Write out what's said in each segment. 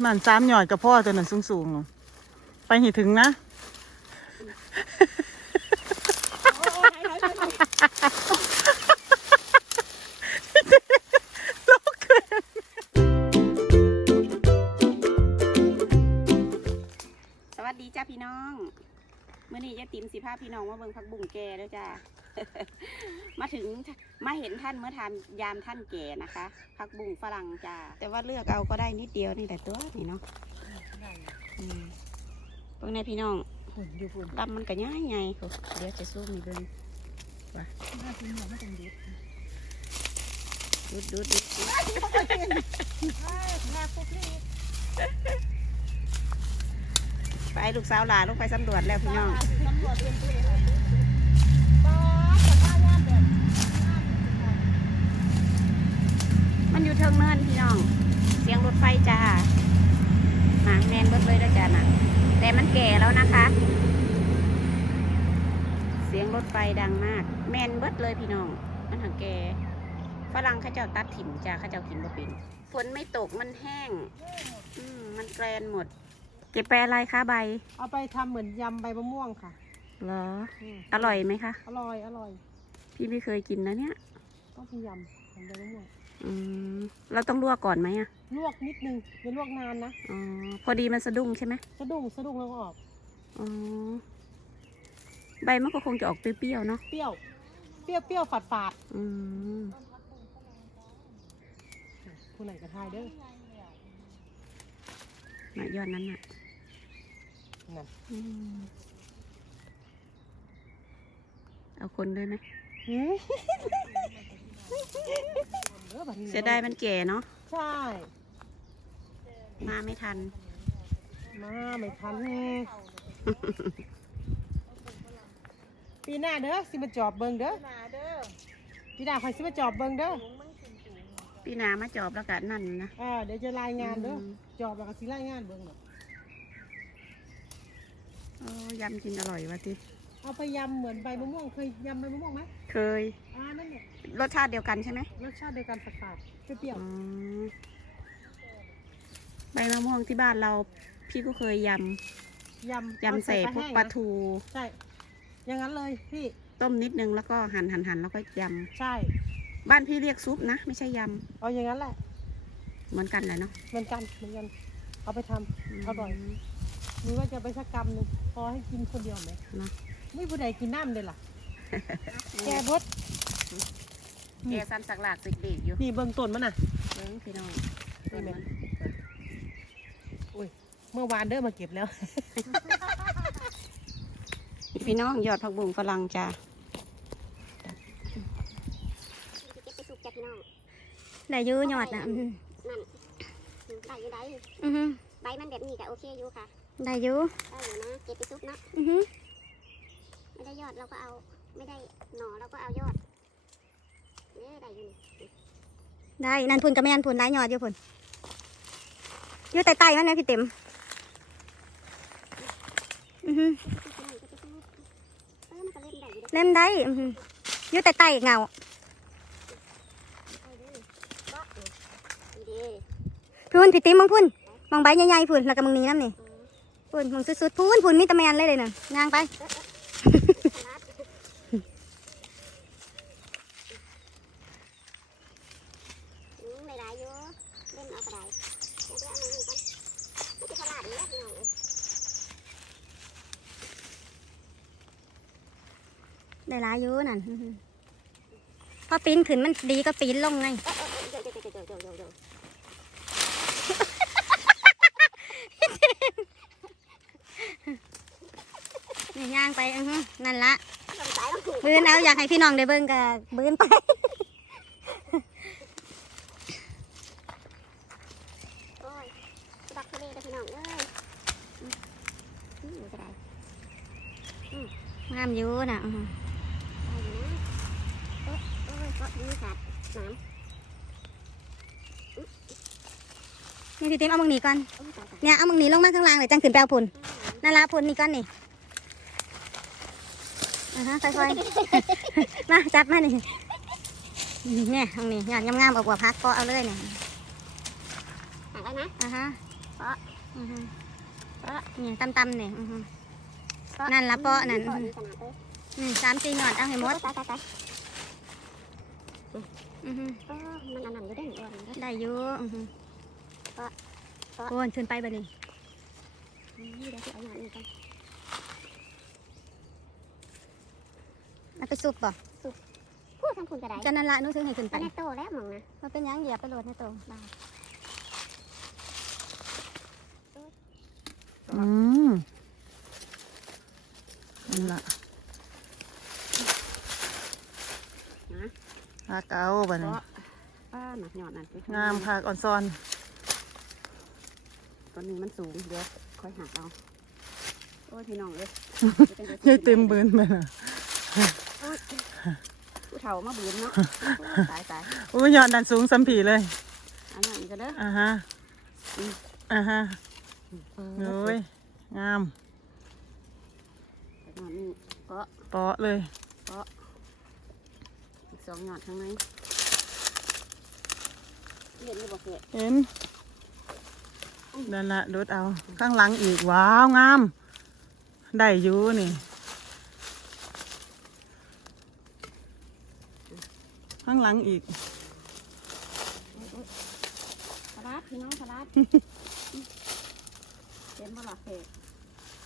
หมันสามหยอดกับพ่อตัวนั้นสูงๆ ไปหิถึงนะ สวัสดีจ้าพี่น้อง เมื่อนี้ยายติ๋มสิพาพพี่น้องมาเบิ่งผักบุ้งแก่แล้วจ้า มาถึงมาเห็นท่านเมื่อทานยามท่านแก่นะคะผักบุ้งฝรั่งจ้าแต่ว่าเลือกเอาก็ได้นิดเดียวนี่แต่ตัวนี่เนาะอืมเบิ่งในพี่น้องฝุ่นอยู่ฝุ่นลำมันก็ง่ายไงเดี๋ยวจะสู้มีเบิ่งน่ากินหมดไม่ต้องยุดดูดดูดดูดไปลูกสาวหลานลูกไปสำรวจแล้วพี่น้องมัน อยู่เทิงเนินพี่น้อง เสียงรถไฟจ้าหางแนนเบิดเลยนะจ้านะแต่มันแก่แล้วนะคะ เสียงรถไฟดังมาก แมนเบิดเลยพี่น้อง มันหางแก่ฝรั่งเข้าเจ้าตัดถิ่มจ้าเข้าเจ้ากินบ่เป็นฝนไม่ตกมันแห้ง อืมมันแกรนหมด เก็บไปอะไรคะใบ เอาไปทำเหมือนยำใบมะม่วงค่ะเหรอ อืมอร่อยไหมคะ อร่อย อร่อย พี่ไม่เคยกินนะเนี่ย ต้องเป็นยำเหมือนใบมะม่วง อืมเราต้องลวกก่อนไหมอะลวกนิดนึงอย่าลวกนานนะอ๋อพอดีมันสะดุ้งใช่ไหมสะดุ้งสะดุ้งแล้วก็ออกอ๋อใบมันก็คงจะออกเปรี้ยวๆเนาะเปรี้ยวเปรี้ยวเปรี้ยวฝาดฝาดอืมผู้ไหนก็ทายเด้อน่ะยอดนั้นน่ะนั่นอืมเอาคนด้วยไหมหืมเออแบบนี้เสียดายมันแก่เนาะใช่มาไม่ทัน มาไม่ทันปีหน้าเด้อสิมาจอบเบิงเด้อปีหน้าคอยสิมาจอบเบิงเด้อพี่นามาจอบแล้วกันนั่นนะอ่าเดี๋ยวจะรายงานเด้อมจอบแล้วก็สิรายงานเบิงเด้อโอ้ยำกินอร่อยวะที เอาไปยำเหมือนใบมะม่วงเคยยำใบมะม่วงไหมเคย อ่านั่นแหละรสชาติเดียวกันใช่ไหมรสชาติเดียวกันฝาดๆเปรี้ยวอ๋อใบมะม่วงที่บ้านเรา พี่ก็เคยยๆยำำยำใส่เอาพวกแห้งปลานะทู ใช่ อย่างนั้นเลยพี่ต้มนิดนึงแล้วก็หั่นหั่นหั่นแล้วก็ยใช่ำบ้านพี่เรียกซุปนะ ไม่ใช่ยเอาอย่างนั้นแหละำเหมือนกันเลยเนาะเหมือนกันเหมือนกันเอาไปทำมอร่อยหรือว่าจะไปสักกำหนึ่งพอให้กินคนเดียวไหมเนาะ ไม่ผู้ใดกินน้ำเลยล่ะ แกบดแกสันสักหลากสิกเด็กอยู่นี่เบิ่งต้นมันน่ะเบิ้งพี่น้องนี่แม่นอุ้ยเมื่อวานเด้อมาเก็บแล้ว พี่น้องยอดผักบุ้งฝรั่งจ้าได้อยูยอดนะอืมนั่นได้อยู่ได้อือฮึใบมันแบบนี้ก็โอเคอยู่ค่ะ ได้อยูได้อยู่นะ เก็บไปซุปเนาะ อือฮึ ไม่ได้ยอดเราก็เอา ไม่ได้หน่อเราก็เอายอดเนี่ยได้อยู่นี่ได้นั่นพุ่นกับแม่นพุ่นได้ยอดอยู่พุ่นอยู่ใต้ๆมันนะพี่เต็มอือฮึเออมันก็เล่นได้อยู่เด้อเล่มได้อือฮึอยู่ใต้ๆเงาได้เด้อบ๊ะนี่ดีเด้พุ่นพี่เต็มมองพุ่นมองใบใหญ่ๆพุ่นแล้วก็มึงนี้น้ำนี่พุ่นมองสุดๆพุ่นพุ่นมีแตะแมนเลยเลยน่ะย่างไป สลัดอืมไม่ได้อยู่เล่นเอากระไดเดี๋ยวเอาอันนี้ก่อนมันจะสลัดนี่แหละพี่น้องเอ้ย ได้หลายอยู่นั่นอือฮึพอปีนขึ้นมันดีก็ปีนลงไงเออเออเออเดี๋ยวเดี๋ยวเดี๋ยวเดี๋ยวเดี๋ยวเดี๋ยวนี่ย่างไปอือฮึนั่นละลงสายลงถูกบืนเอาอยากให้พี่น้องได้เบิ่งก็บืนไปโอ้ยสะบักทะเลเด้อพี่น้องเอ้ยอืมอืมกระไดงามอยู่น่ะอือฮึ ได้อยู่นะเอ๊ะ โอ้ยก็มีขาดน้ำนี่พี่เต็มเอามึงหนีก่อนโอ้ยตายตายเนี่ยเอามึงหนีลงมาข้างล่างเลยจังขึ้นไปเอาพุ่นนั่นละพุ่นนี่ก่อนนี่อ่าฮะค่อยๆ มาจับมานี่เนี่ยตรงนี้ยอดงามๆเอาบัวพักก็เอาเลยเนี่ยหักแล้วนะอ่าฮะอือฮึนี่ตำๆเนี่ยอือฮึนั่นละเปาะนั่นอือฮึขนาดเลยอืมสามสี่หยอดเอาให้หมด ตายตายตายอือฮึเออมันอันนั้นก็ได้หนึ่งวันเลยได้อยู่อือฮึเปาะเปาะโอนขึ้นไปบัดนี้นี่เดี๋ยวสิเอาอย่างนี้กันมันไปซุปบ่พูดทางคุณก็ได้ก็นั่นละหนู้ถึงให้ขึ้นตไปอนนี้โตแล้วมองนะมันเป็นหยังเหยียบไปโหลดให้โตได้อืมนั่นละ ฮักเอาบัดนี้ป้าหนักหยอดนั่นงามผักอ่อนซอนต้นนี้มันสูงเดี๋ยวค่อยหักเอาโอ้ยพี่น้องเลยยายเต็มเบืนไปน่ะผู้เฒ่ามาบืนเนาะตายตายอุ้ยยอดดันสูงสัมผีเลยอันนั้นก็เด้ออ่าฮะอ่าฮะโอ้ยงามหยอดนี่ก็เปาะเลยอีก สองหยอดข้างในเห็นอยู่บ่เกิดเห็นนั่นละดูดเอา ข้างหลังอีก ว้าว งาม ได้อยู่นี่ ข้างหลังอีกสลัดพี่น้องสลัดเต็มบ่ล่ะเกิด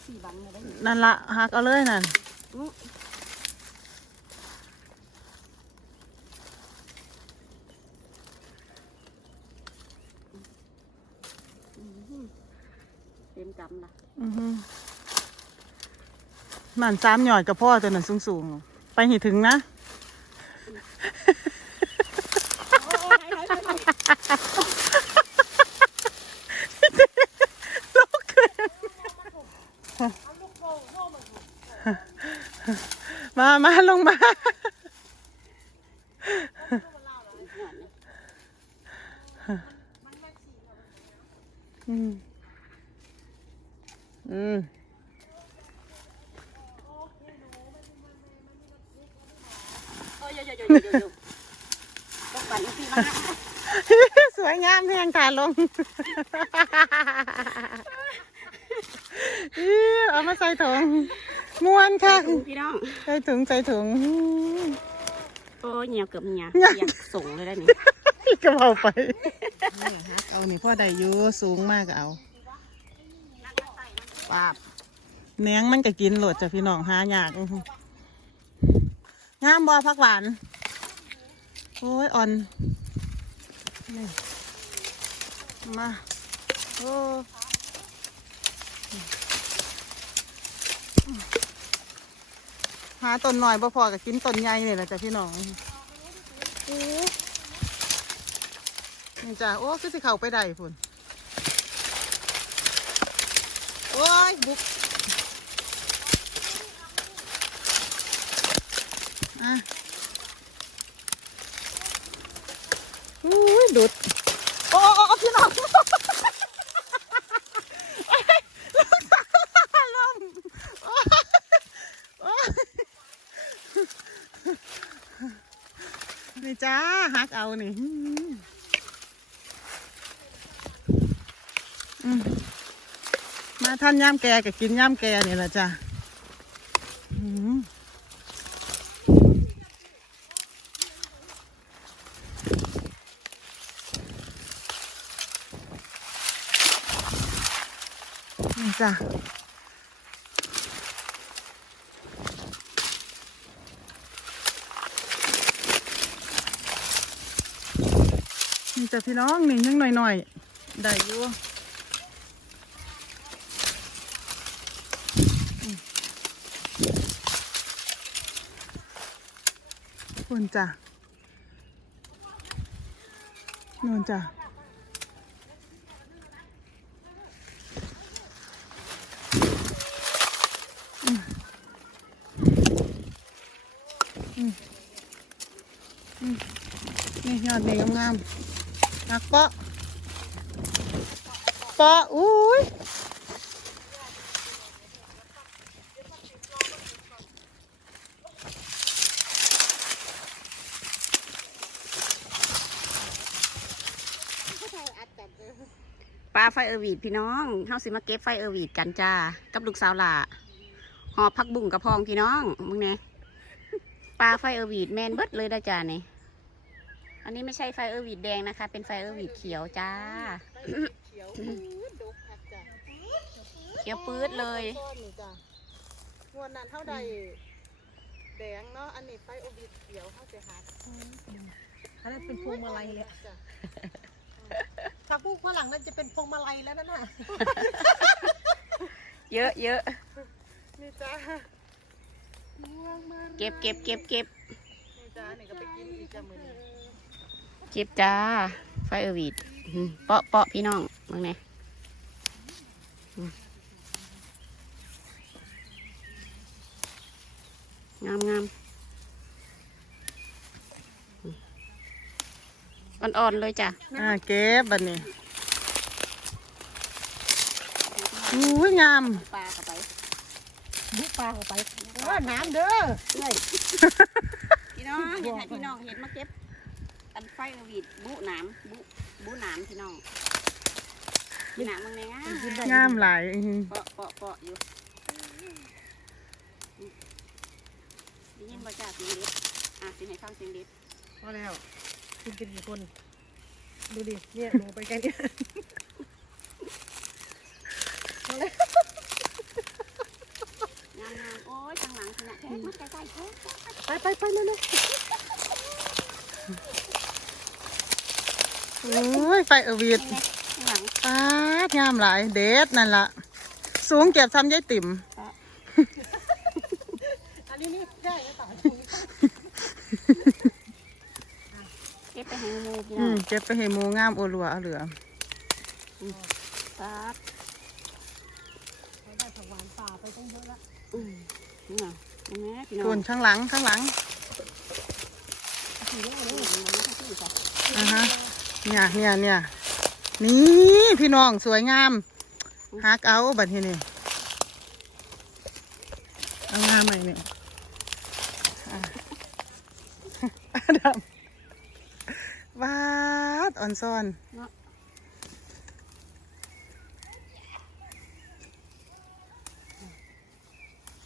สี่บังเลยได้อยู่นั่นละหักเอาเลยนั่น เต็มกำละอือฮึมันสามหยอดกับพ่อตัวนั้นสูงๆ ไปให้ถึงนะมา มาลงมา อืม อืม โอ้ยโยโยโยโยโยต้องปั่นพี่มา สวยงามแพงถ่าลงอิ๊วเอามาใส่ถุงม้วนค่ะพี่น้องใส่ถุงใส่ถุงโอ้เหี่ยวเกือบเหี่ยวอยากส่งเลยได้นี่ก็เอาไปเอานี่พ่อได้ยูสูงมากเอาปาบเนียงมันก็กินโหลดจ้ะพี่น้องหายากอือ งามบอพักหวาน โอ้ย อ่อนมาโอ้หาต้นหน่อยบ่พอกับกินต้นใหญ่นี่แหละจ้ะพี่น้องนี่จ้ะโอ้คือสิเข้าไปได้พุ่น โอ้ยบุก อะอุ้ยดุดโอ้โอ้โอ้พี่น้องลมโอ้ยโอ้ยนี่จ้าฮักเอานี่อืมอืมมาท่านย่ามแกก็กินย่ามแกนี่แหละจ้า จ้านี่จ้ะพี่น้องนี่ยังหน่อยๆได้อยู่อืมคุณจ้ะนู่นจ้ะอืมอืมอืมนี่ ยอดนี่งามๆนักเปาะเปาะอุ้ยปลาไฟเออร์วีดพี่น้องเฮาสิมาเก็บไฟเออร์วีดกันจ้า กับลูกสาวหล่าหอบพักบุ้งกับพองพี่น้องมึงเนี่ยปลาไฟเออร์วีดแมนเบิดเลยนะจ้านี่ย อันนี้ไม่ใช่ไฟเออร์วีดแดงนะคะ เป็นไฟเออร์วีดเขียวจ้า เขียวปื้ดดกคักจ้ะเขียวปื๊ดเลยก้นจ้ะงวดนั้นเท่าใดแดงเนาะ อันนี้ไฟโอบิดเขียวเข้าใจหาอันนั้นเป็นพวงมาลัยเลยจ้ะผักบุ้งฝรั่งนั่นจะเป็นพวงมาลัยแล้วนั่นน่ะ เยอะเยอะนี่จ้ะม่วงมากเก็บเก็บเก็บเก็บ นี่จ้ะนี่ก็ไปกินอีกจ้ะมื้อนี้ เก็บจ้า ไฟเออร์วีดอืมเปาะเปาะพี่น้องมึงเนี่ยอืมงามงามอืมอ่อนๆเลยจ้ะ อ่าเก็บบัดนี้อุ้ยงาม ปลาเข้าไปบุกปลาออกไปว่าน้ำเด้อเอ้ยพี่น้องเห็นไหมพี่น้องเห็นมาเก็บ อันไฟเออร์วีดบุหนามบุบุหนามพี่น้องพี่หนามมึงเนี่ยงามงามหลายอื้อหือเปาะเปาะเปาะอยู่ได้ยินบ่จ้าเสียงเด็ดอะสิให้ฟังเสียงเด็ดพอแล้วคุณเป็นกี่คน ดูดิ เนี่ยลงไปกันเนี่ยงามงามโอ้ยข้างหลังขนาดแท้มาใกล้ๆแท้ไปไปไปเลยเลย โอ้ยไฟเออร์วีดข้างหลังป้าดงามหลายเด็ดนั่นละสูงเก็บทำยายติ๋มอันนี้นี่ได้ไหมต่อเก็บไปให้หมูพี่อืน้อมงเก็บไปให้หมูงามโอลัวเอาเหลือปั๊บได้ผักหวานป่าไปต้องเยอะละอืมนี่ไงเห็นไหมพี่น้องส่วนข้างหลังข้างหลัง ถือว่าเลยมันไม่ใช่ที่จ้ะอ่าฮะ เนี่ยเนี่ยเนี่ยนี่พี่น้องสวยงามฮักเอาบัดทีนี้เอางามไหมเนี่ยอะดำวาดอ่อนซ่อน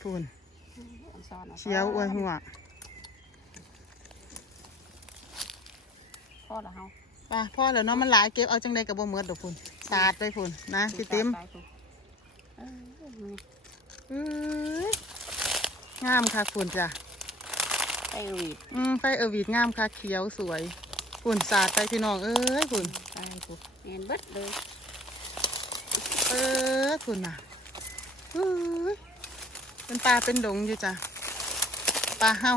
พูนซ้อนอาเชียวอวยหัวพ่อเหรอเฮา ป่ะพ่อแล้วเนาะมันหลายเก็บเอาจังใดกับบ่เมือดดอกพูนสาดไปพูนนะพี่ติ๋มไปถูกเออเอ้ยงามค่ะคุณจ้ะไปวีดอืมไฟเออร์วีดงามค่ะเขียวสวยคุณสาดไปพี่น้องเอ้ยคุณไปถูกเห็นเบิดเลยเออคุณน่ะเอ้ยเป็นปลาเป็นดงอยู่จ้ะปลาเฮา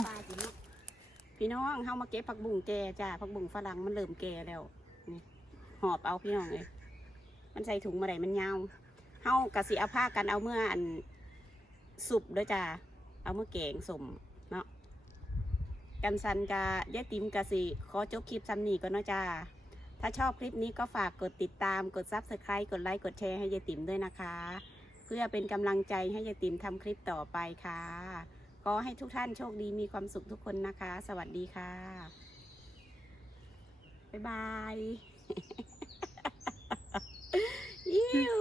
พี่น้องเฮามาเก็บผักบุ้งแก่จ้าผักบุ้งฝรั่งมันเริ่มแก่แล้วนี่หอบเอาพี่น้องเลยมันใส่ถุงมาไหนมันยาวเฮากะสิเอาผ้ากันเอาเมื่ออันสุบด้วยจ้าเอาเมื่อแกงสมเนาะกันสันกะยายติมกะสิขอจบคลิปซ้ำนี่ก็เนาะจ้าถ้าชอบคลิปนี้ก็ฝากกดติดตามกดซับสไครต์กดไลค์กดแชร์ให้ยายติ๋มด้วยนะคะ เพื่อเป็นกำลังใจให้ยายติ๋มทำคลิปต่อไปค่ะ ก็ให้ทุกท่านโชคดีมีความสุขทุกคนนะคะ สวัสดีค่ะ บ๊ายบายอิ้ว